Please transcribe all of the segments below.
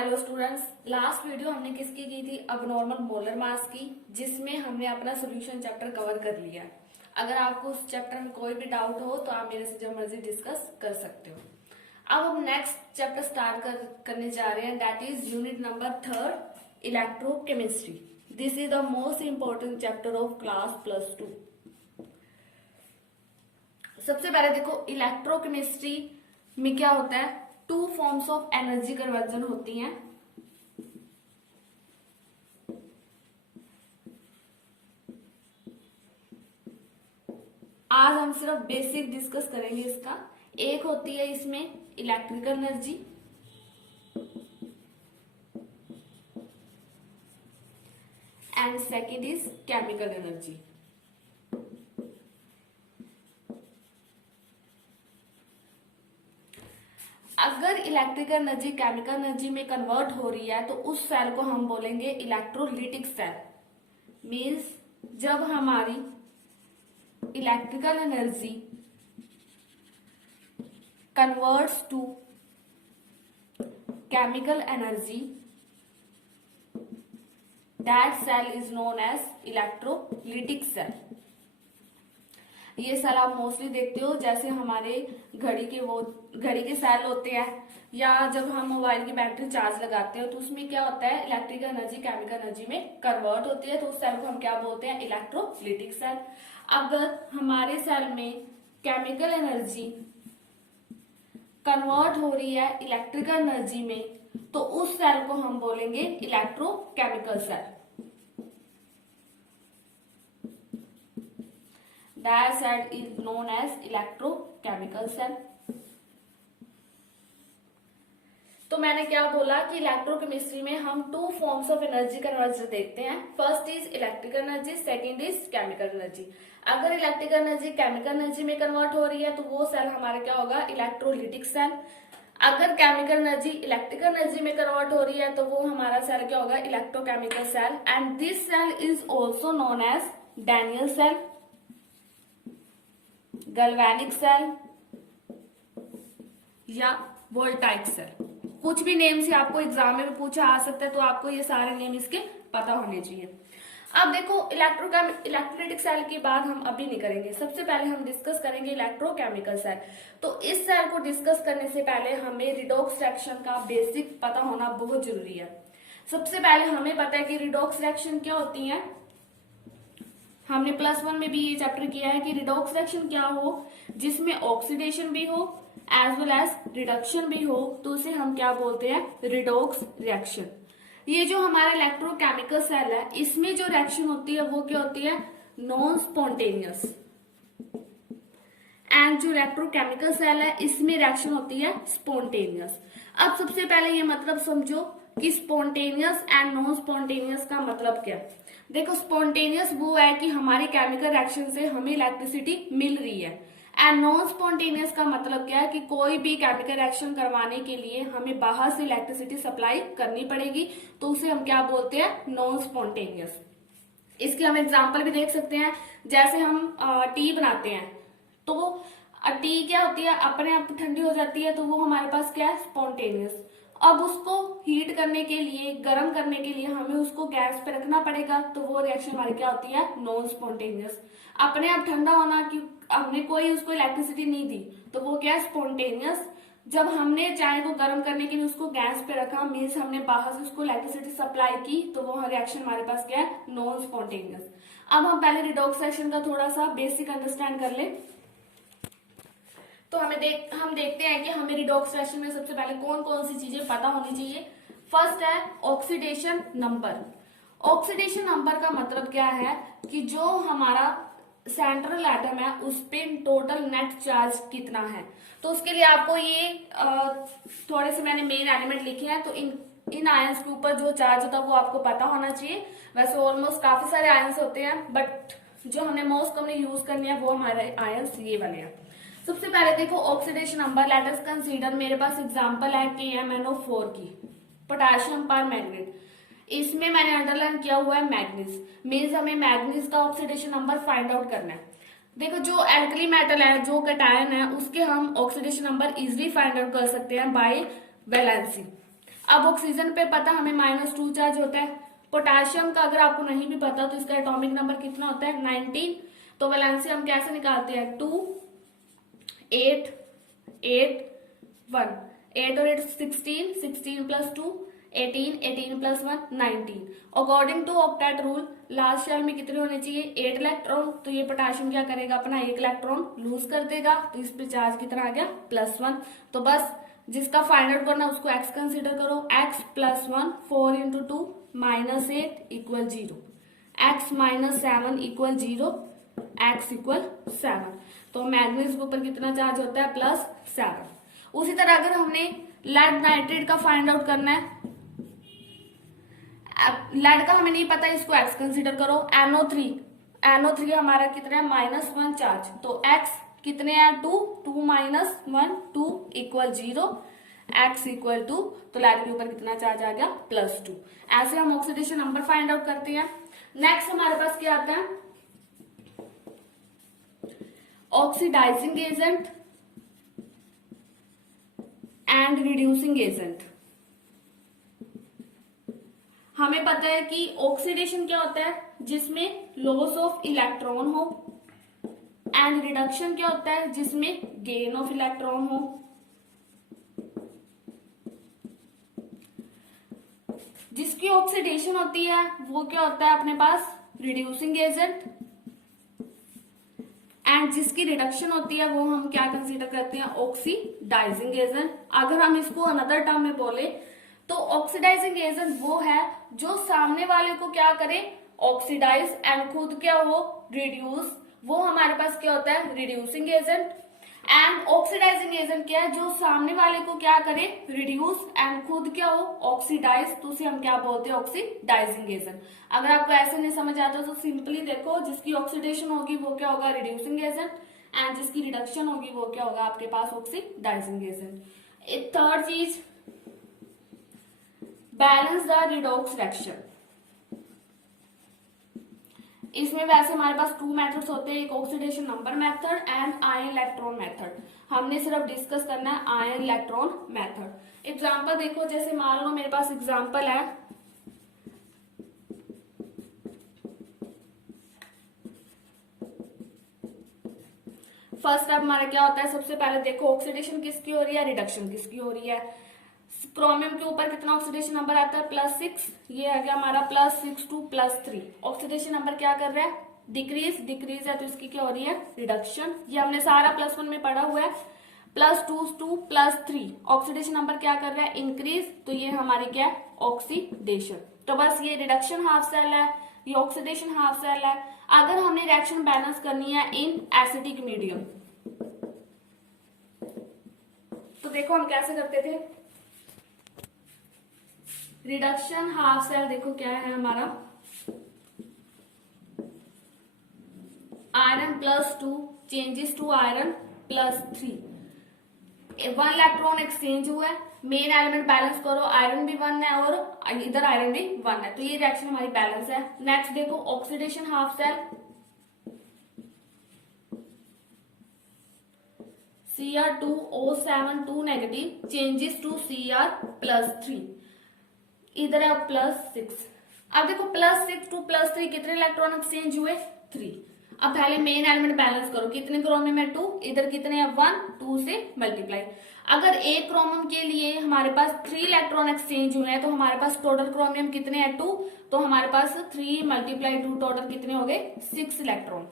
Hello students, last video हमने किसकी की थी? अबनॉर्मल मोलर मास की, जिसमें हमने अपना सोल्यूशन चैप्टर कवर कर लिया। अगर आपको उस चैप्टर में कोई भी डाउट हो तो आप मेरे से जब मर्जी डिस्कस कर सकते हो। अब हम नेक्स्ट चैप्टर स्टार्ट करने जा रहे हैं, that is unit number 3, electrochemistry. This is the most important chapter of class +2। सबसे पहले देखो, इलेक्ट्रोकेमिस्ट्री में क्या होता है? To forms of energy conversion होती हैं। आज हम सिर्फ बेसिक डिस्कस करेंगे इसका। एक होती है इसमें electrical energy, and second is chemical energy. अगर इलेक्ट्रिकल एनर्जी केमिकल एनर्जी में कन्वर्ट हो रही है तो उस सेल को हम बोलेंगे इलेक्ट्रोलिटिक सेल। मीन्स जब हमारी electrical energy converts to chemical energy, that cell is known as electrolytic cell. ये सेल आप मोस्टली देखते हो, जैसे हमारे घड़ी के सेल होते हैं, या जब हम मोबाइल की बैटरी चार्ज लगाते हो तो उसमें क्या होता है, इलेक्ट्रिकल एनर्जी केमिकल एनर्जी में कन्वर्ट होती है, तो उस सेल को हम क्या बोलते हैं? Electrolytic cell. अगर हमारे सेल में केमिकल एनर्जी कन्वर्ट हो रही है इलेक्ट्रिकल एनर्जी में, तो उस सेल को हम बोलेंगे electrochemical cell. That cell is known as electrochemical cell। तो मैंने क्या बोला कि इलेक्ट्रोकेमिस्ट्री में हम two forms of energy conversion देखते हैं। First is electrical energy, second is chemical energy. अगर इलेक्ट्रिकल एनर्जी केमिकल एनर्जी में कन्वर्ट हो रही है तो वो सेल हमारा क्या होगा? Electrolytic cell. अगर केमिकल एनर्जी इलेक्ट्रिकल एनर्जी में कन्वर्ट हो रही है तो वो हमारा सेल क्या होगा? Electrochemical cell. And this cell is also known as Daniell cell, galvanic cell या वोल्टाइक सेल। कुछ भी नेम से आपको एग्जाम में भी पूछा आ सकता है, तो आपको ये सारे नेम इसके पता होने चाहिए। अब देखो, इलेक्ट्रोलिटिक सेल की बात हम अभी नहीं करेंगे, सबसे पहले हम डिस्कस करेंगे इलेक्ट्रोकेमिकल सेल। तो इस सेल को डिस्कस करने से पहले हमें रिडॉक्स रिएक्शन का बेसिक पता होना बहुत जरूरी है। सबसे पहले हमें पता है कि रिडॉक्स रिएक्शन क्या होती है। हमने +1 में भी ये चैप्टर किया है कि रिडॉक्स रिएक्शन क्या हो, जिसमें ऑक्सीडेशन भी हो एज वेल एज रिडक्शन भी हो, तो उसे हम क्या बोलते हैं? Redox reaction. ये जो हमारा इलेक्ट्रोकेमिकल सेल है, इसमें जो रिएक्शन होती है वो क्या होती है? Non spontaneous. एंड जो इलेक्ट्रोकेमिकल सेल है, इसमें रिएक्शन होती है स्पॉन्टेनियस। अब सबसे पहले ये मतलब समझो कि स्पॉन्टेनियस एंड नॉन स्पॉन्टेनियस का मतलब क्या है। देखो, स्पॉन्टेनियस वो है कि हमारी केमिकल रिएक्शन से हमें इलेक्ट्रिसिटी मिल रही है, एंड नॉन स्पॉन्टेनियस का मतलब क्या है कि कोई भी केमिकल रिएक्शन करवाने के लिए हमें बाहर से इलेक्ट्रिसिटी सप्लाई करनी पड़ेगी, तो उसे हम क्या बोलते हैं? Non spontaneous. इसके हम एग्जाम्पल भी देख सकते हैं, जैसे हम टी बनाते हैं तो टी क्या होती है? अपने आप ठंडी हो जाती है, तो वो हमारे पास क्या है? स्पॉन्टेनियस। अब उसको हीट करने के लिए, गर्म करने के लिए हमें उसको गैस पे रखना पड़ेगा, तो वो रिएक्शन हमारी क्या होती है? Non spontaneous. अपने आप ठंडा होना कि हमने कोई उसको इलेक्ट्रिसिटी नहीं दी, तो वो क्या है? स्पॉन्टेनियस। जब हमने चाय को गर्म करने के लिए उसको गैस पे रखा, मीन्स हमने बाहर से उसको इलेक्ट्रिसिटी सप्लाई की, तो वो रिएक्शन हमारे पास क्या है? Non spontaneous. अब हम पहले रिडॉक्स रिएक्शन का थोड़ा सा बेसिक अंडरस्टैंड कर ले। तो हम देखते हैं कि हमें रिडॉक्स रिएक्शन में सबसे पहले कौन कौन सी चीजें पता होनी चाहिए। फर्स्ट है ऑक्सीडेशन नंबर। ऑक्सीडेशन नंबर का मतलब क्या है कि जो हमारा सेंट्रल एटम है उस पे टोटल नेट चार्ज कितना है। तो उसके लिए आपको ये थोड़े से मैंने मेन एलिमेंट लिखे हैं, तो इन आयंस के ऊपर जो चार्ज होता है वो आपको पता होना चाहिए। वैसे ऑलमोस्ट काफी सारे आयंस होते हैं, बट जो हमने मोस्ट कॉमनली यूज करनी है वो हमारे आयंस ये वाले हैं। सबसे पहले देखो oxidation number, let us consider, मेरे पास एग्जांपल है KMnO4 की, पोटेशियम पर मैग्नेट। इसमें मैंने अंडरलाइन किया हुआ है मैग्नीज, मीन्स हमें मैग्नीज का ऑक्सीडेशन नंबर फाइंड आउट करना है। देखो, जो एल्कली मेटल है, जो कैटायन है, उसके हम oxidation number easily find out कर सकते हैं बाय वैलेंसी। अब ऑक्सीजन पे पता हमें -2 चार्ज होता है। पोटेशियम का अगर आपको नहीं भी पता तो इसका एटॉमिक नंबर कितना होता है 19। तो वैलेंसी हम कैसे निकालते हैं 2 8 8 1 8 और 8 16 16 plus 2 18 18 plus 1 19। According to octet rule last shell में कितने होने चाहिए 8 इलेक्ट्रॉन। तो ये पोटेशियम क्या करेगा अपना 1 इलेक्ट्रॉन लूज कर देगा, तो इस पे चार्ज कितना आ गया +1। तो बस जिसका फाइंड आउट करना उसको x कंसीडर करो, x +1 4 × 2 -8 = 0, x -7 = 0, x = 7। तो मैग्नीज के ऊपर कितना चार्ज होता है +7। उसी तरह अगर हमने लेड नाइट्रेट का फाइंड आउट करना है, लेड का हमें नहीं पता, इसको x कंसीडर करो। NO3 हमारा कितना है -1 चार्ज, तो x कितने हैं 2 2 - 1 2 = 0, x = 2। तो लेड के ऊपर कितना चार्ज आ गया +2। ऐसे हम ऑक्सीडेशन नंबर फाइंड आउट करते हैं। नेक्स्ट हमारे पास क्या आता है oxidising agent and reducing agent. हमें पता है कि ऑक्सीडेशन क्या होता है जिसमें लॉस ऑफ इलेक्ट्रॉन हो, एंड रिडक्शन क्या होता है जिसमें गेन ऑफ इलेक्ट्रॉन हो। जिसकी ऑक्सीडेशन होती है वो क्या होता है अपने पास रिड्यूसिंग एजेंट, एंड जिसकी रिडक्शन होती है वो हम क्या कंसीडर करते हैं ऑक्सीडाइजिंग एजेंट। अगर हम इसको अनदर टर्म में बोले तो ऑक्सीडाइजिंग एजेंट वो है जो सामने वाले को क्या करे ऑक्सीडाइज एंड खुद क्या हो रिड्यूस, वो हमारे पास क्या होता है reducing agent. And oxidising agent क्या है जो सामने वाले को क्या करे रिड्यूस एंड खुद क्या हो ऑक्सीडाइज, तो उसे हम क्या बोलते हैं ऑक्सीडाइजिंग एजेंट। अगर आपको ऐसे नहीं समझ आता तो सिंपली देखो जिसकी ऑक्सीडेशन होगी वो क्या होगा रिड्यूसिंग एजेंट, एंड जिसकी रिडक्शन होगी वो क्या होगा आपके पास ऑक्सीडाइजिंग एजेंट। एक थर्ड चीज बैलेंस द रिडॉक्स रिएक्शन। इसमें वैसे हमारे पास 2 मेथड्स होते हैं, एक oxidation number method and ion electron method. हमने सिर्फ डिस्कस करना है आयन इलेक्ट्रॉन मेथड। एग्जांपल देखो, जैसे मान लो मेरे पास एग्जांपल है फर्स्ट स्टेप हमारा क्या होता है, सबसे पहले देखो ऑक्सीडेशन किसकी हो रही है रिडक्शन किसकी हो रही है। क्रोमियम के ऊपर कितना ऑक्सीडेशन नंबर आता है +6, ये आ गया हमारा +6 to +3। ऑक्सीडेशन नंबर क्या कर रहा है डिक्रीज है, तो इसकी क्या हो रही है रिडक्शन। ये हमने सारा +1 में पढ़ा हुआ है। +2 to +3 ऑक्सीडेशन नंबर क्या कर रहा है इंक्रीज, तो ये हमारी क्या है ऑक्सीडेशन। तो बस ये रिडक्शन हाफ सेल है, ये ऑक्सीडेशन हाफ सेल है। अगर हमने रिएक्शन बैलेंस करनी है इन एसिडिक मीडियम तो देखो हम कैसे करते थे। रिडक्शन हाफ सेल देखो क्या है हमारा iron +2 changes to iron +3, 1 electron exchange हुआ है। मेन एलिमेंट बैलेंस करो, आयरन भी 1 है और इधर आयरन भी 1 है, तो ये रिएक्शन हमारी बैलेंस है। नेक्स्ट देखो oxidation half cell Cr2O7 2 negative changes to Cr+3, इधर है +6। अब देखो +6 to +3 कितने इलेक्ट्रॉन एक्सचेंज हुए 3। अब पहले मेन एलिमेंट बैलेंस करो, कितने क्रोमियम है 2, इधर कितने हैं 1, 2 से मल्टीप्लाई। अगर एक क्रोमियम के लिए हमारे पास 3 इलेक्ट्रॉन एक्सचेंज हुए हैं तो हमारे पास टोटल क्रोमियम कितने हैं 2, तो हमारे पास 3 × 2 टोटल कितने हो गए 6 इलेक्ट्रॉन।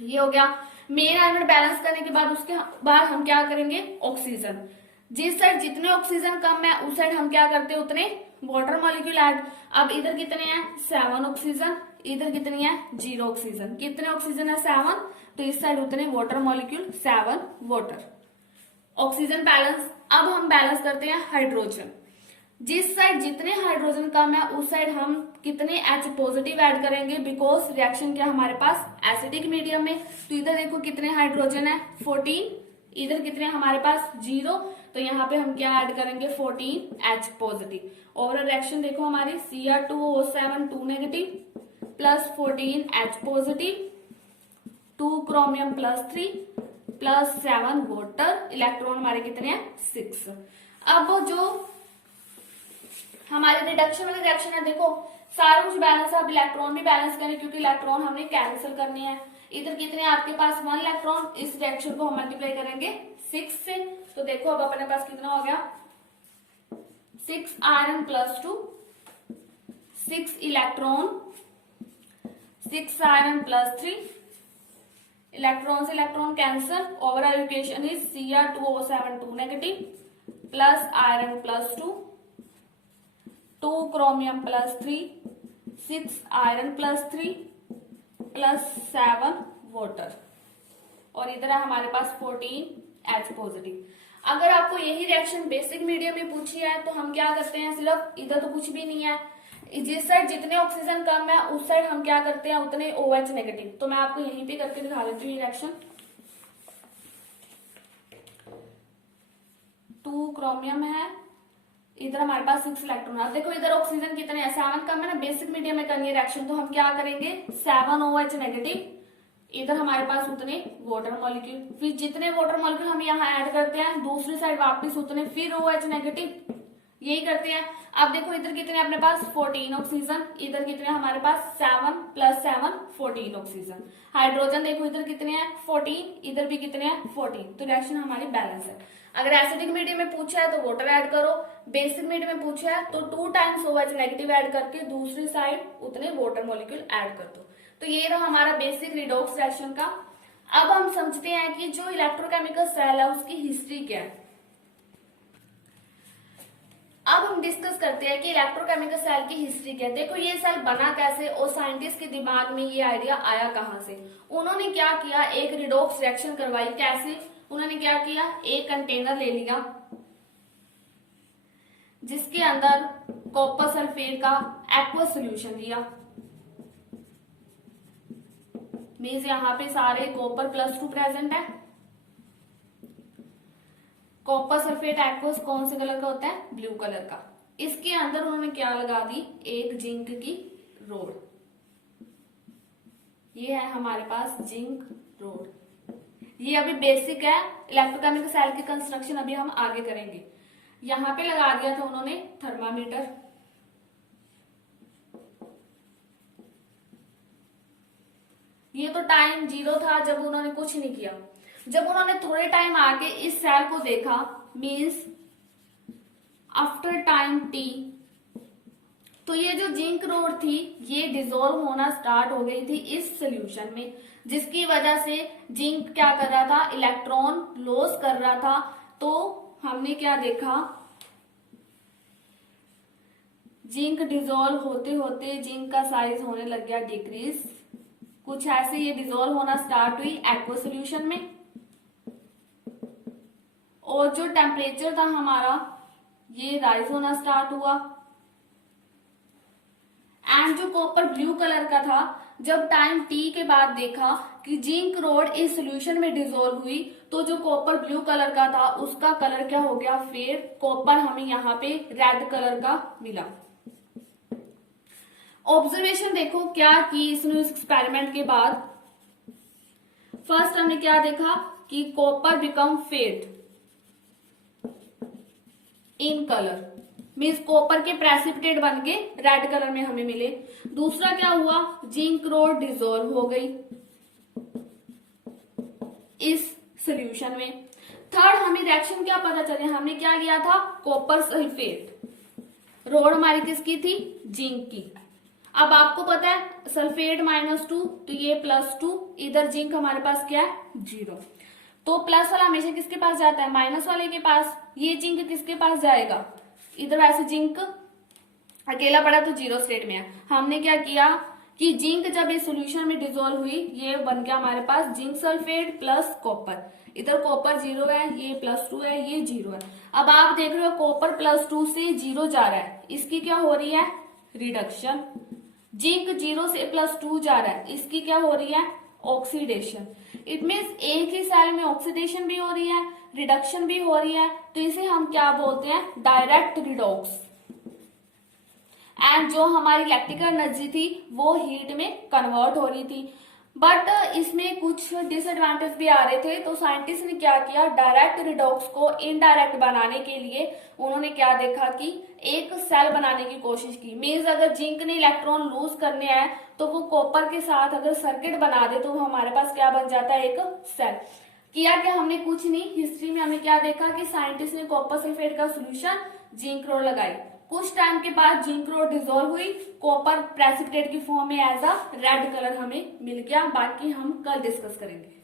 ये हो गया मेन एलिमेंट बैलेंस करने के बाद। उसके बाद हम क्या करेंगे ऑक्सीजन, जिस साइड जितने ऑक्सीजन कम है उस साइड हम क्या करते हैं उतने वाटर मॉलिक्यूल ऐड। अब इधर कितने हैं 7 ऑक्सीजन, इधर कितनी है 0 ऑक्सीजन। कितने ऑक्सीजन है 7, तो इस साइड उतने water molecule 7 water. Oxygen balance. अब हम बैलेंस करते हैं हाइड्रोजन, जिस साइड जितने हाइड्रोजन कम है उस साइड हम कितने H पॉजिटिव ऐड करेंगे, बिकॉज रिएक्शन क्या हमारे पास एसिडिक मीडियम में। तो इधर देखो कितने हाइड्रोजन है 14, इधर कितने हमारे पास 0, तो यहाँ पे हम क्या ऐड करेंगे 14 H पॉजिटिव। ओवरऑल रिएक्शन देखो हमारी Cr2O7 2 negative +14 H positive 2 chromium +3 +7 water, electron हमारे कितने हैं 6। अब जो हमारे रिडक्शन वाले रिएक्शन है, देखो सारा कुछ बैलेंस है, अब इलेक्ट्रॉन भी बैलेंस करें क्योंकि इलेक्ट्रॉन हमने कैंसिल करने हैं। इधर कितने आपके पास 1 इलेक्ट्रॉन, इस रिएक्शन को हम मल्टीप्लाई करेंगे 6 से, तो देखो अब अपने पास कितना हो गया 6 iron plus 2, 6 electron, 6 iron plus 3, electron से electron cancel, overall equation is Cr2O7 2 negative plus iron plus 2, 2 chromium plus 3, 6 iron plus 3 plus 7 water, और इधर है हमारे पास 14 H पॉजिटिव। अगर आपको यही रिएक्शन बेसिक मीडियम में पूछी है तो हम क्या करते हैं, सिर्फ इधर तो कुछ भी नहीं है, जिस साइड जितने ऑक्सीजन कम है उस साइड हम क्या करते हैं उतने OH नेगेटिव। तो मैं आपको यहीं पे करके दिखा देती हूँ ये रिएक्शन। 2 क्रोमियम है, इधर हमारे पास 6 इलेक्ट्रॉन है। देखो इधर ऑक्सीजन कितने हैं, 7 कम है ना, बेसिक मीडियम में करनी है रिएक्शन, तो हम क्या करेंगे 7 OH नेगेटिव, इधर हमारे पास उतने वाटर मॉलिक्यूल, फिर जितने वाटर मॉलिक्यूल हम यहाँ ऐड करते हैं दूसरी साइड वापस उतने फिर OH नेगेटिव, यही करते हैं। अब देखो इधर कितने अपने पास 14 ऑक्सीजन, इधर कितने हमारे पास 7 प्लस 7 14 ऑक्सीजन। हाइड्रोजन देखो इधर कितने हैं 14, इधर भी कितने हैं 14, तो रिएक्शन हमारी बैलेंस है। अगर एसिडिक मीडियम में पूछा है तो वाटर ऐड करो, बेसिक मीडियम में पूछा है तो 2 टाइम्स OH नेगेटिव ऐड करके दूसरी साइड उतने वाटर मॉलिक्यूल ऐड कर दो। तो ये रहा हमारा बेसिक रिडॉक्स रिएक्शन का। अब हम समझते हैं कि जो इलेक्ट्रोकेमिकल सेल है उसकी हिस्ट्री क्या है। अब हम डिस्कस करते हैं कि इलेक्ट्रोकेमिकल सेल की हिस्ट्री क्या है। देखो ये सेल बना कैसे और साइंटिस्ट के दिमाग में ये आइडिया आया कहां से। उन्होंने क्या किया, एक रिडॉक्स रिएक्शन करवाई। कैसे, उन्होंने क्या किया, एक कंटेनर ले लिया जिसके अंदर कॉपर सल्फेट का एक्वस सोल्यूशन लिया, मीन्स यहाँ पे सारे कॉपर प्लस 2 प्रेजेंट है। कॉपर सल्फेट एक्वस कौन से कलर का होता है, ब्लू कलर का। इसके अंदर उन्होंने क्या लगा दी, एक जिंक की रोड। ये है हमारे पास जिंक रोड। ये अभी बेसिक है, इलेक्ट्रोकेमिकल सेल की कंस्ट्रक्शन अभी हम आगे करेंगे। यहां पे लगा दिया था उन्होंने थर्मामीटर, ये तो टाइम 0 था जब उन्होंने कुछ नहीं किया। जब उन्होंने थोड़े टाइम आके इस सेल को देखा, मीन्स आफ्टर टाइम T, तो ये जो जिंक रोड थी ये डिसॉल्व होना स्टार्ट हो गई थी इस सोल्यूशन में, जिसकी वजह से जिंक क्या कर रहा था, इलेक्ट्रॉन लॉस कर रहा था। तो हमने क्या देखा, जिंक डिसॉल्व होते होते जिंक का साइज होने लग गया डिक्रीज। कुछ ऐसे ये डिसॉल्व होना स्टार्ट हुई एक्वा सोल्यूशन में, और जो टेम्परेचर था हमारा ये राइज होना स्टार्ट हुआ। एंड जो कॉपर ब्लू कलर का था, जब टाइम T के बाद देखा कि जिंक रोड इस सोल्यूशन में डिसॉल्व हुई, तो जो कॉपर ब्लू कलर का था उसका कलर क्या हो गया, फिर कॉपर हमें यहाँ पे रेड कलर का मिला। ऑब्जर्वेशन देखो क्या की इसने इस एक्सपेरिमेंट के बाद। फर्स्ट हमने क्या देखा कि copper become fade in colour, means copper के प्रेसिपिटेट बन के रेड कलर में हमें मिले। दूसरा क्या हुआ, जिंक रोड डिसॉल्व हो गई इस सोल्यूशन में। थर्ड हमें रिएक्शन क्या पता चले, हमने क्या लिया था, कॉपर सल्फेट, रोड हमारी किसकी थी, जिंक की। अब आपको पता है सल्फेट -2 तो ये +2, इधर जिंक हमारे पास क्या है 0, तो प्लस वाला हमेशा किसके पास जाता है, माइनस वाले के पास। ये जिंक किसके पास जाएगा, इधर वैसे जिंक अकेला पड़ा तो 0 स्टेट में है। हमने क्या किया कि जिंक जब इस सोल्यूशन में डिसॉल्व हुई, ये बन गया हमारे पास जिंक सल्फेट प्लस कॉपर। इधर कॉपर 0 है, ये +2 है, ये 0 है। अब आप देख रहे हो कॉपर +2 से 0 जा रहा है, इसकी क्या हो रही है, रिडक्शन। जिंक 0 से +2 जा रहा है, इसकी क्या हो रही है, ऑक्सीडेशन। इट मीन्स एक ही सेल में ऑक्सीडेशन भी हो रही है, रिडक्शन भी हो रही है, तो इसे हम क्या बोलते हैं, डायरेक्ट रिडॉक्स। एंड जो हमारी इलेक्ट्रिकल एनर्जी थी वो हीट में कन्वर्ट हो रही थी। बट इसमें कुछ डिसएडवांटेज भी आ रहे थे, तो साइंटिस्ट ने क्या किया, डायरेक्ट रिडॉक्स को इनडायरेक्ट बनाने के लिए उन्होंने क्या देखा कि एक सेल बनाने की कोशिश की। मीन्स अगर जिंक ने इलेक्ट्रॉन लूज करने आए तो वो कॉपर के साथ अगर सर्किट बना दे तो हमारे पास क्या बन जाता है, एक सेल। किया क्या हमने, कुछ नहीं, हिस्ट्री में हमें क्या देखा कि साइंटिस्ट ने कॉपर सल्फेट का सोल्यूशन जिंक रोड लगाई। कुछ टाइम के बाद जिंक रोड डिसॉल्व हुई, कॉपर प्रेसिपिटेट की फॉर्म में एज अ रेड कलर हमें मिल गया। बाकी हम कल डिस्कस करेंगे।